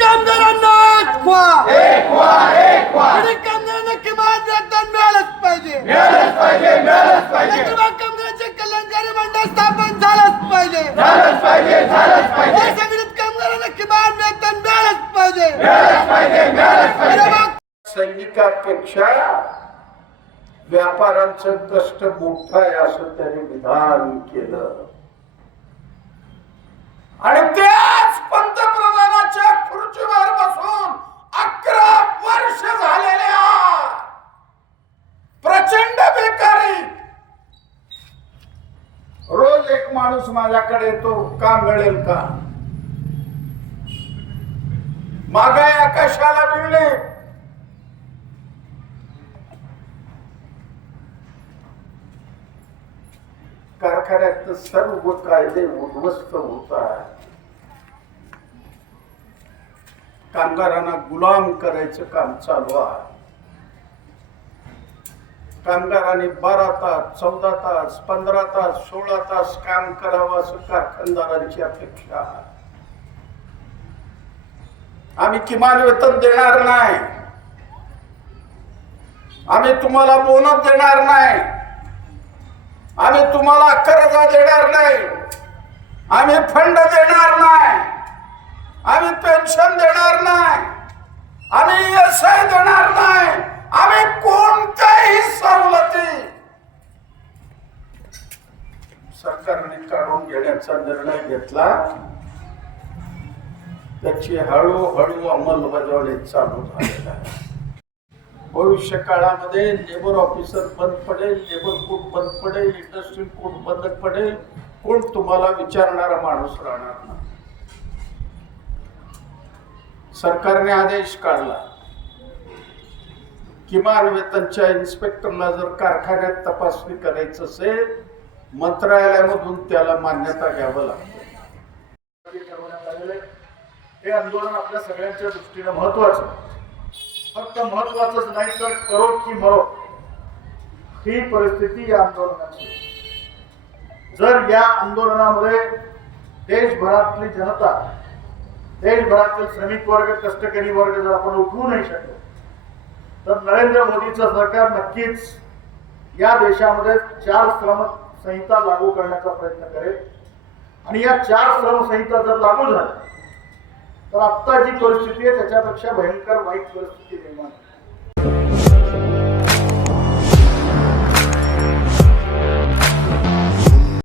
कामगारांना ऐकवा आणि कामगारांना किमान वेतन मिळालंच पाहिजे. नंतर कामगारांचे कल्याणकारी मंडळ स्थापन झालंच पाहिजे. असंघटित कामगारांना किमान वेतन मिळालंच पाहिजे. सैनिकापेक्षा व्यापाऱ्यांचं कष्ट मोठं आहे असं त्यांनी विधान केलं. आणि त्याच माणूस माझ्याकडे येतो का मिळेल का? मागाय आकाशाला मिळणे. कारखान्यात सर्व कायदे उद्ध्वस्त होत आहे कामगारांना गुलाम करायचं काम चालू आहे. कामगारांनी बारा तास चौदा तास पंधरा तास सोळा तास काम करावं असं कारखानदारांची अपेक्षा? आम्ही किमान वेतन देणार नाही. आम्ही तुम्हाला बोनस देणार नाही. आम्ही तुम्हाला कर्ज देणार नाही. आम्ही फंड देणार नाही. आम्ही पेन्शन देणार नाही आम्ही एस आय देणार नाही आम्ही कोणत्याही सवलती सरकारने काढून घेण्याचा निर्णय घेतला. त्याची हळूहळू अंमलबजावणी चालू झालेली आहे. भविष्य काळामध्ये लेबर ऑफिसर बंद पडेल लेबर कोर्ट बंद पडेल इंडस्ट्रियल कोर्ट बंद पडेल. कोण तुम्हाला विचारणारा माणूस राहणार नाही. सरकारने आदेश काढला. किमान वेतनच्या इन्स्पेक्टरला जर कारखान्यात तपासणी करायचं असेल मंत्रालयामधून त्याला मान्यता घ्यावं लागतं. ठरवण्यात आलेलं आहे. हे आंदोलन आपल्या सगळ्यांच्या दृष्टीनं महत्वाचं फक्त महत्वाचंच नाही तर करो की मरो. ही परिस्थिती या आंदोलनाची जर या आंदोलनामध्ये देशभरातली जनता देशभरातील श्रमिक वर्ग कष्टकरी वर्ग जर आपण उठवू नाही शकलो तर नरेंद्र मोदीचं सरकार नक्कीच या देशामध्ये चार श्रम संहिता लागू करण्याचा प्रयत्न करेल आणि या चार श्रमसंहिता जर लागू झाल्या तर आत्ता जी परिस्थिती आहे त्याच्यापेक्षा भयंकर वाईट परिस्थिती निर्माण होईल.